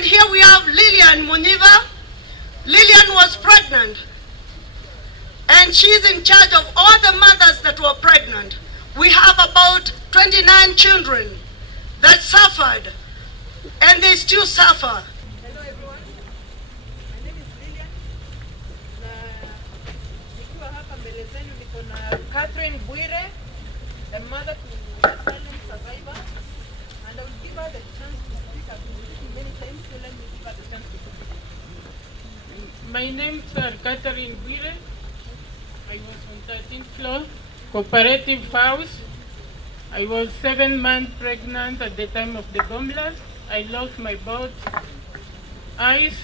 And here we have Lilian Muniva. Lilian was pregnant, and she's in charge of all the mothers that were pregnant. We have about 29 children that suffered, and they still suffer. Hello everyone, my name is Lilian. Nikiwa hapa mbele zenu niko na Catherine Bwire, the mother to a silent survivor, and I will give her the chance to speak. I've been speaking many times, so let me give her the chance to speak. My name is Catherine Bwire. I was on 13th floor, cooperative house. I was 7 months pregnant at the time of the bomb blast. I lost my both eyes.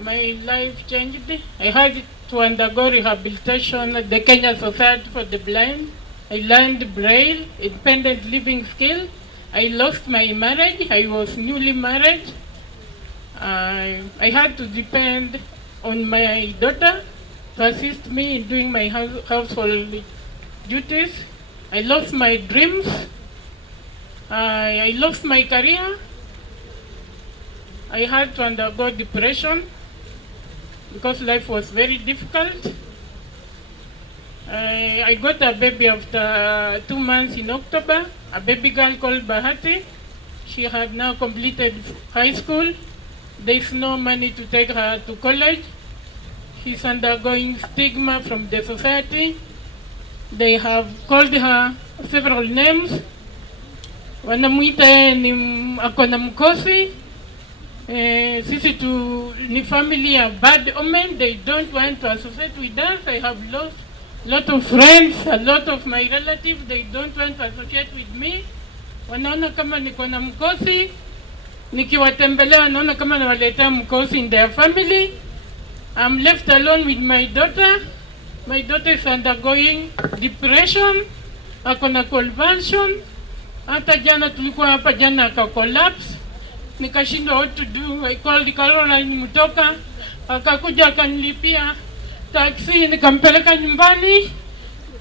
My life changed. I had to undergo rehabilitation at the Kenya Society for the Blind. I learned Braille, independent living skill. I lost my marriage. I was newly married. I had to depend on my daughter to assist me in doing my household duties. I lost my dreams. I lost my career. I had to undergo depression because life was very difficult. I got a baby after 2 months in October, a baby girl called Bahati. She had now completed high school. There's no money to take her to college. She's undergoing stigma from the society. They have called her several names. Wanamuita ni akona mkosi. Sisi ni family a bad omen. They don't want to associate with us. I have lost a lot of friends, a lot of my relatives. They don't want to associate with me. Wanaona kama niko na mkosi. Nikiwatembelea wanaona kama nawaletea mkosi in their family. I'm left alone with my daughter. My daughter is undergoing depression, akona convulsion. Hata jana tulikuwa hapa jana collapse. Nikashindwa what to do. I called Caroline Muthoka. Akakuja akanilipia taxi nikampeleka nyumbani.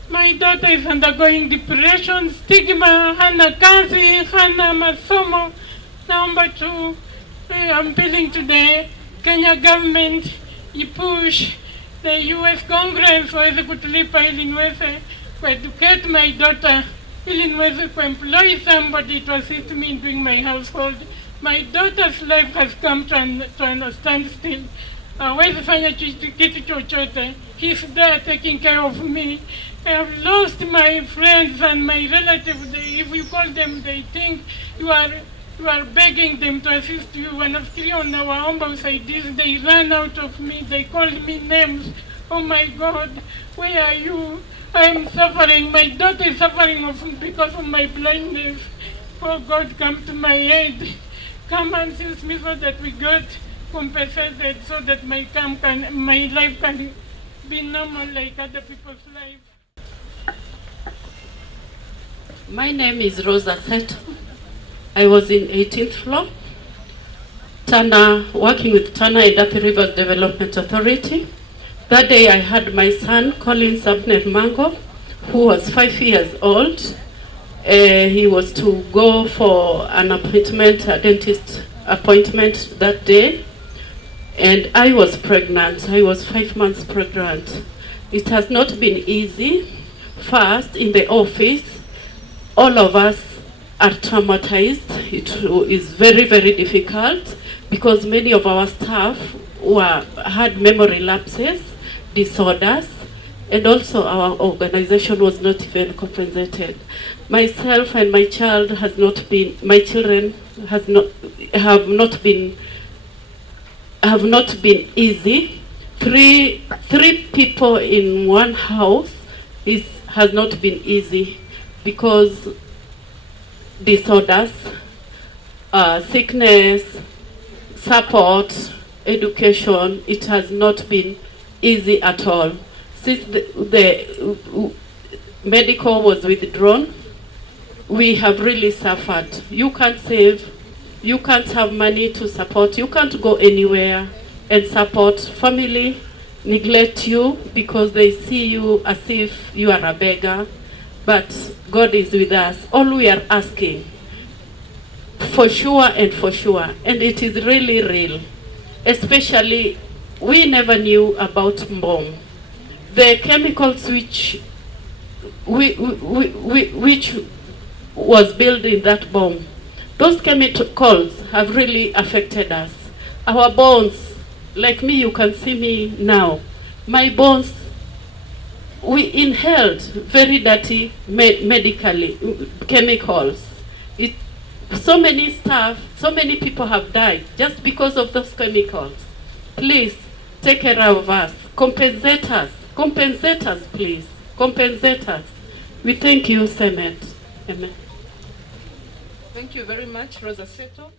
My daughter is undergoing depression, stigma, hana kazi, hana masomo. Naomba tu, I'm appealing to the Kenya government, you push the US Congress waweze kutulipa ili niweze educate my daughter, ili niweze employ somebody to assist me in doing my household. My daughter's life has come to a standstill. Hawezi fanya kitu chochote. He's there taking care of me. I have lost my friends and my relatives. If you call them, they think you are begging them to assist you. Wanafikiria unawaomba usaidizi. They run out of me. They call me names. Oh my God, where are you? I am suffering. My daughter is suffering because of my blindness. Oh God, come to my aid. Come and assist me so that we get compensated, so that my life can be normal like other people's lives. My name is Rosa Seto. I was in 18th floor, working with Tana and Athi Rivers Development Authority. That day I had my son, Colin Sabner Mango, who was 5 years old. He was to go for an appointment, a dentist appointment that day. And I was pregnant. I was 5 months pregnant. It has not been easy. First, in the office, all of us are traumatized. It is very, very difficult because many of our staff had memory lapses, disorders, and also our organization was not even compensated. Myself and my child have not been easy. Three people in one house has not been easy because disorders, sickness, support, education, it has not been easy at all. Since the medical was withdrawn, we have really suffered. You can't save, you can't have money to support, you can't go anywhere and support. Family neglect you because they see you as if you are a beggar. But God is with us. All we are asking, for sure and for sure, and it is really real. Especially, we never knew about bomb. The chemicals which was built in that bomb, those chemicals have really affected us. Our bones, like me, you can see me now. My bones, we inhaled very dirty medically chemicals. So many people have died just because of those chemicals. Please take care of us. Compensate us, please. Compensate us. We thank you, Senate. Amen. Thank you very much, Rosa Seto.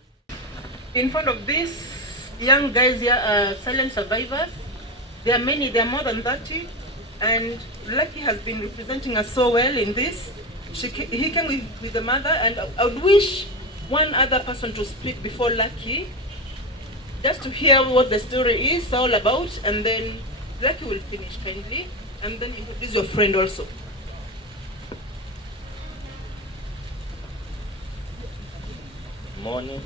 In front of these young guys here are silent survivors. There are many, there are more than 30. And Lucky has been representing us so well in this. He came with the mother, and I would wish one other person to speak before Lucky, just to hear what the story is all about, and then Lucky will finish kindly, and then introduce your friend also. Morning.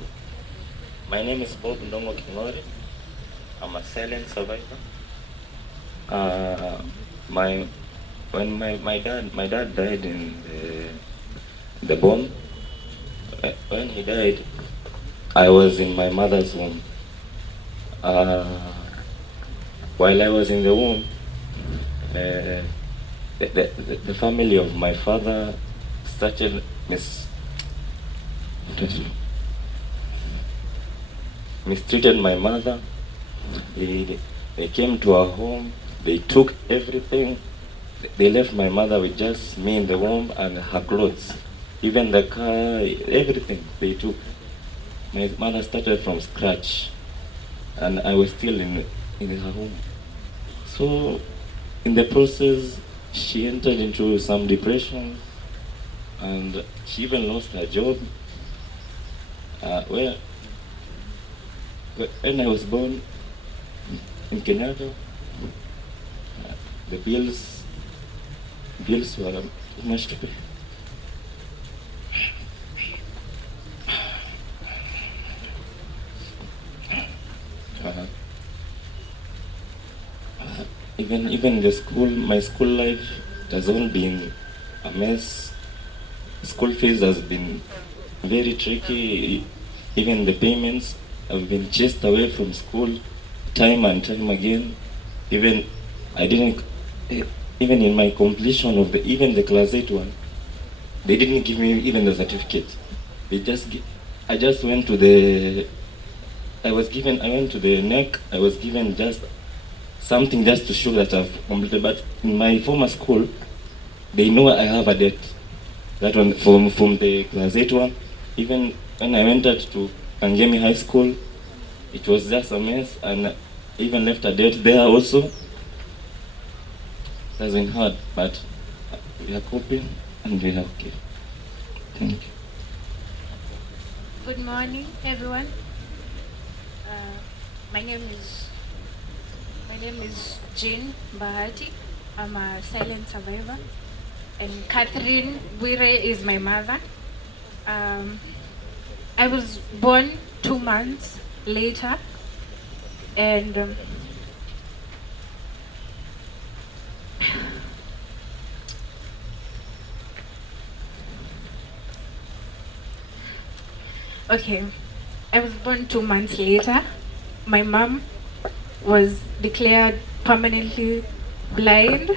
My name is Bob Ndongo Kingori. I'm a silent survivor. When my dad died in the bomb. When he died, I was in my mother's womb. While I was in the womb, the family of my father started mistreated my mother. They came to our home. They took everything. They left my mother with just me in the womb and her clothes, even the car, everything they took. My mother started from scratch, and I was still in her home. So, in the process, she entered into some depression, and she even lost her job. When I was born in Kenyatta, the bills were too much to pay. Even the school, my school life has all been a mess. School fees has been very tricky. Even the payments have been chased away from school time and time again. Even in my completion of the class 8 one, they didn't give me even the certificate. I went to the NEC. I was given just something just to show that I've completed. But in my former school, they know I have a debt. That one from the class 8 one. Even when I went to Kangemi High School, it was just a mess, and I even left a debt there also. It has been hard, but we are coping and we are okay. Thank you. Good morning, everyone. My name is Jane Bahati. I'm a silent survivor, and Catherine Bwire is my mother. I was born 2 months later, and okay, I was born 2 months later. My mom was declared permanently blind,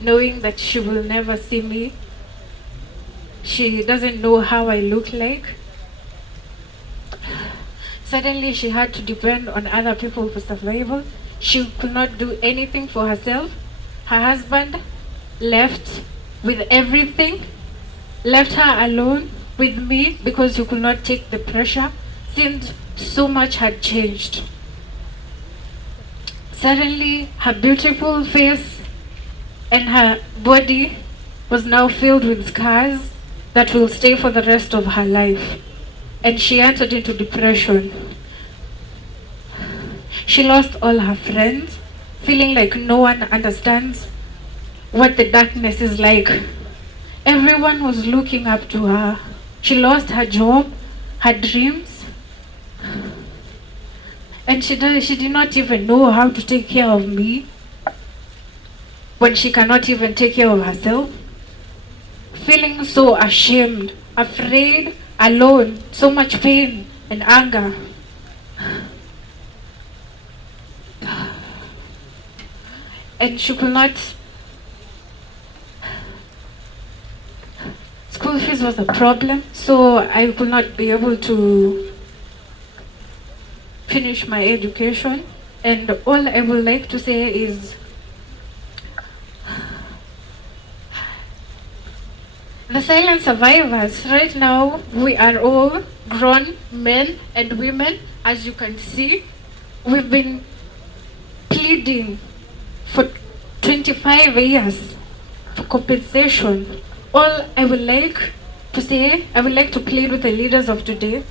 knowing that she will never see me. She doesn't know how I look like. Suddenly she had to depend on other people for survival. She could not do anything for herself. Her husband left with everything, left her alone with me because he could not take the pressure since so much had changed. Suddenly her beautiful face and her body was now filled with scars that will stay for the rest of her life. And she entered into depression. She lost all her friends, feeling like no one understands what the darkness is like. Everyone was looking up to her. She lost her job. her dreams, and she did not even know how to take care of me when she cannot even take care of herself. Feeling so ashamed, afraid, alone, so much pain and anger. And she could not. School fees was a problem, so I could not be able to finish my education. And all I would like to say is, the silent survivors, right now, we are all grown men and women, as you can see. We've been pleading for 25 years for compensation. All I would like to say, I would like to plead with the leaders of today,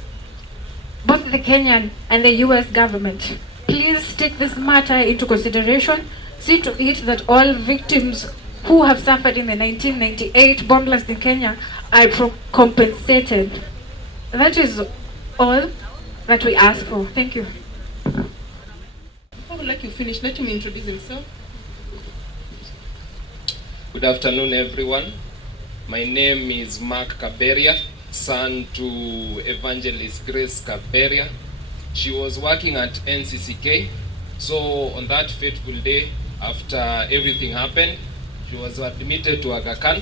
both the Kenyan and the US government. Please take this matter into consideration. See to it that all victims who have suffered in the 1998 bomb blast in Kenya are compensated. That is all that we ask for. Thank you. I would like you finish. Let him introduce himself. Good afternoon, everyone. My name is Mark Kaberia, son to Evangelist Grace Kaberia. She was working at NCCK. So on that fateful day, after everything happened, she was admitted to Aga Khan,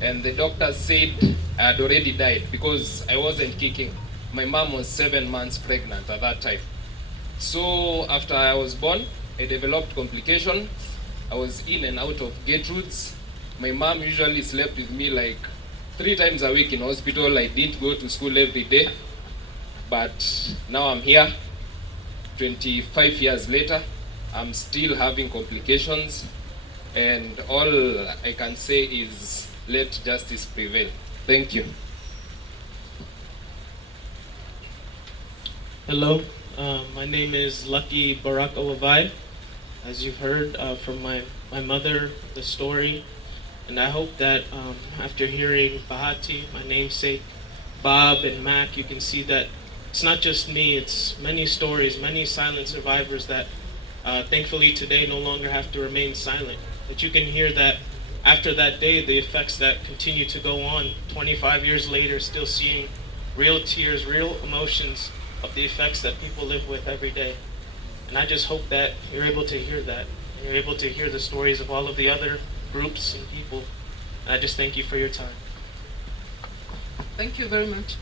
and the doctor said I had already died because I wasn't kicking. My mom was 7 months pregnant at that time. So after I was born, I developed complications. I was in and out of Gertrude's. My mom usually slept with me like 3 times a week in hospital. I didn't go to school every day. But now I'm here, 25 years later. I'm still having complications. And all I can say is let justice prevail. Thank you. Hello, my name is Lucky Baraka. As you've heard from my mother, the story, and I hope that after hearing Bahati, my namesake, Bob and Mac, you can see that it's not just me, it's many stories, many silent survivors that thankfully today no longer have to remain silent. That you can hear that after that day, the effects that continue to go on 25 years later, still seeing real tears, real emotions of the effects that people live with every day. And I just hope that you're able to hear that, and you're able to hear the stories of all of the other groups and people. And I just thank you for your time. Thank you very much.